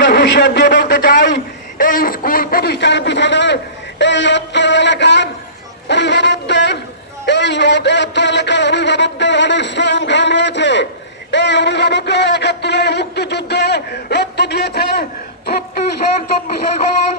আমরা হুঁশিয়ার দিয়ে বলতে চাই, এই স্কুল প্রতিষ্ঠার পিছনে এই অত্র এলাকার অভিভাবকদের, এই অত্র এলাকার অভিভাবকদের অনেক শ্রম ঘাম রয়েছে। এই অভিভাবকরা একাত্তরের মুক্তিযুদ্ধে রক্ত দিয়েছে ছত্রিশের চব্বিশের গণ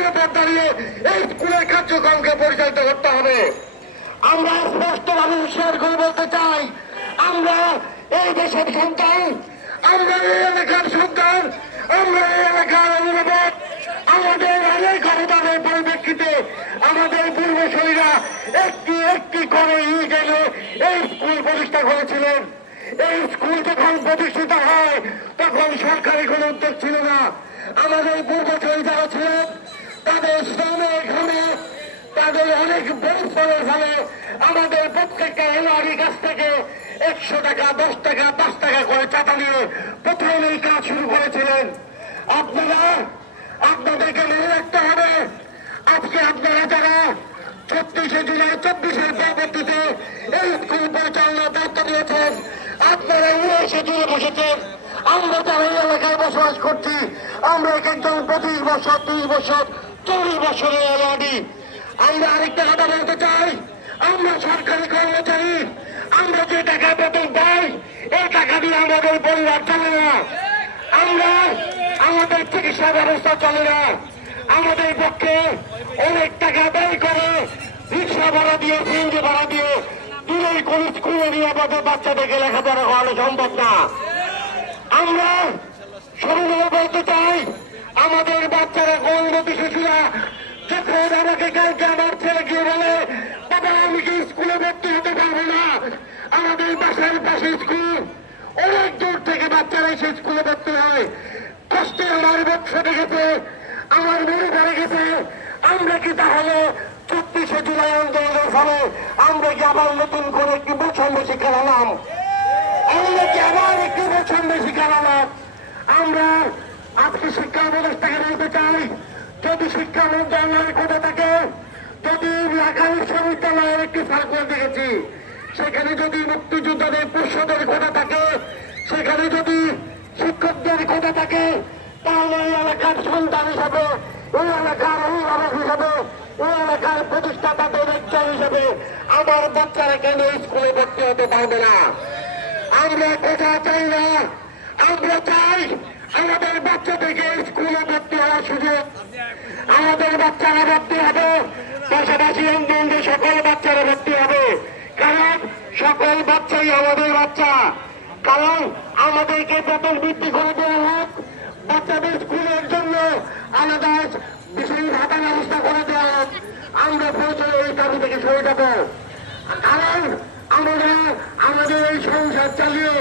আমাদের উপর দাঁড়িয়ে এই স্কুলের কার্যক্রমকে পরিচালিত করতে হবে। আমরা স্পষ্টভাবে হুঁশিয়ার করে বলতে চাই, আমরা এই দেশের সন্তান, আমরা এই এলাকার সন্তান, আমরা এই এলাকার অভিভাবক, আমাদের অনেক অবদানের পরিপ্রেক্ষিতে আমাদের পূর্বশলীরা একটি একটি করে ইউজেনে এই স্কুল প্রতিষ্ঠা করেছিলেন। এই স্কুল যখন প্রতিষ্ঠিত হয়, তখন সরকারি কোনো উদ্যোগ ছিল না। আমাদের পূর্বশলী যারা ছিলেন তাদের শ্রমের ঘামে তাদের অনেক পরিশ্রমের ফলে আমাদের প্রত্যেকটা এলাকার কাছ থেকে একশো টাকা, দশ টাকা, পাঁচ টাকা করে চাঁদা নিয়ে প্রথম এই কাজ শুরু করেছিলেন। আপনারা, আপনাদেরকে মনে রাখতে হবে, আজকে আপনারা যারা ছত্রিশে জুলাই চব্বিশের পরবর্তীতে এই স্কুল পরিচালনার দায়িত্ব দিয়েছেন আপনারা উনিশে জুড়ে বসেছেন। আমরা যারা এই এলাকায় বসবাস করছি, আমরা এক একজন পঁচিশ বছর, ত্রিশ বছর চল্লিশ বছরের এলাকাটি আমরা আরেকটা কথা বলতে চাই। আমরা সরকারি কর্মচারী। আমরা যে টাকা বেতন পাই, এই টাকা দিয়ে আমাদের পরিবার চলে না। আমরা আমাদের চিকিৎসা ব্যবস্থা চলে না। আমাদের পক্ষে অনেক টাকা ব্যয় করে রিক্সা ভাড়া দিয়ে, সিএনজি ভাড়া দিয়ে দূরের কোন স্কুলে নিয়ে আমাদের বাচ্চাদেরকে লেখাপড়া করানো সম্ভব না। আমরা সরুভাবে বলতে চাই, আমাদের বাচ্চারা গর্ভবতী শিশুরা যখন আমাকে কালকে আমার ছেলে গিয়ে বলে, বাবা, আমি কি স্কুলে ভর্তি হতে পারব না? আমাদের বাসার পাশে স্কুল। অনেক দূর থেকে বাচ্চারা এসে স্কুলে ভর্তি হয়। কষ্টে আমার বৎসরে গেছে, আমার মনে পড়ে গেছে, আমরা কি তাহলে চব্বিশে জুলাই আন্দোলনের ফলে আমরা কি আবার নতুন করে একটি বৈষম্য শিক্ষা হলাম আমরা কি আবার একটি বৈষম্য শিক্ষা হলাম আমরা আজকে শিক্ষা ব্যবস্থাকে বলতে চাই যদি শিক্ষা মন্ত্রণালয়ের কথা থাকে, যদি ঢাকা বিশ্ববিদ্যালয়ের একটি সার্কুলার দেখেছি, সেখানে যদি মুক্তিযোদ্ধাদের পরিষদের কথা থাকে, সেখানে যদি শিক্ষকদের কথা থাকে, তাহলে এই এলাকার সন্তান হিসাবে, এই এলাকার অভিভাবক হিসাবে, এই এলাকার প্রতিষ্ঠাতাদের একজন হিসাবে আমার বাচ্চারা কেন স্কুলে ভর্তি হতে পারবে না? আমরা কথা চাই না, আমরা চাই আমাদের বাচ্চাদেরকে স্কুলে ভর্তি হওয়ার সুযোগ। আমাদের বাচ্চারা ভর্তি হবে, পাশাপাশি অন্যান্য সকল বাচ্চারা ভর্তি হবে। কারণ সকল বাচ্চাই আমাদের বাচ্চা। কারণ আমাদেরকে বেতন বৃদ্ধি করে দেওয়া হোক, বাচ্চাদের স্কুলের জন্য আলাদা বিশেষ ভাতা ব্যবস্থা করে দেওয়া হোক, আমরা প্রয়োজনে এই দাবি থেকে সরে যাব। কারণ আমরা আমাদের এই সংসার চালিয়ে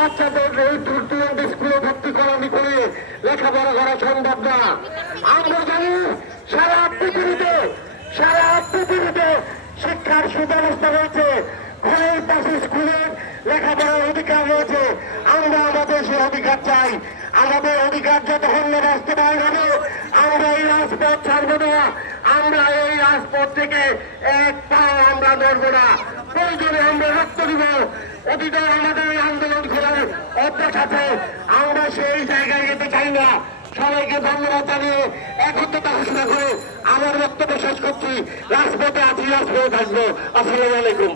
বাচ্চাদের এই দূর দূরান্ত স্কুলে ভর্তি করানি করে লেখাপড়া করা সম্ভব না। আমরা জানি সারা পৃথিবীতে সারা পৃথিবীতে শিক্ষার সুব্যবস্থা রয়েছে। ঘরের পাশে স্কুলের লেখাপড়ার অধিকার রয়েছে। আমরা আমাদের সেই অধিকার চাই। আমাদের অধিকার যতক্ষণ না বাস্তবায়ন হবে, আমরা এই রাজপথ ছাড়বো না। আমরা এই রাজপথ থেকে এক পাও আমরা নড়বো না। প্রয়োজনে আমরা রক্ত দিব। অতীতে আমাদের আন্দোলন অভ্যাস আছে। আমরা সেই জায়গায় যেতে চাই না। সবাইকে ধন্যবাদ জানিয়ে একত্রতা ঘোষণা করে আমার বক্তব্য শেষ করছি। রাজপথে আছি, রাজপথে থাকব। আসসালামু আলাইকুম।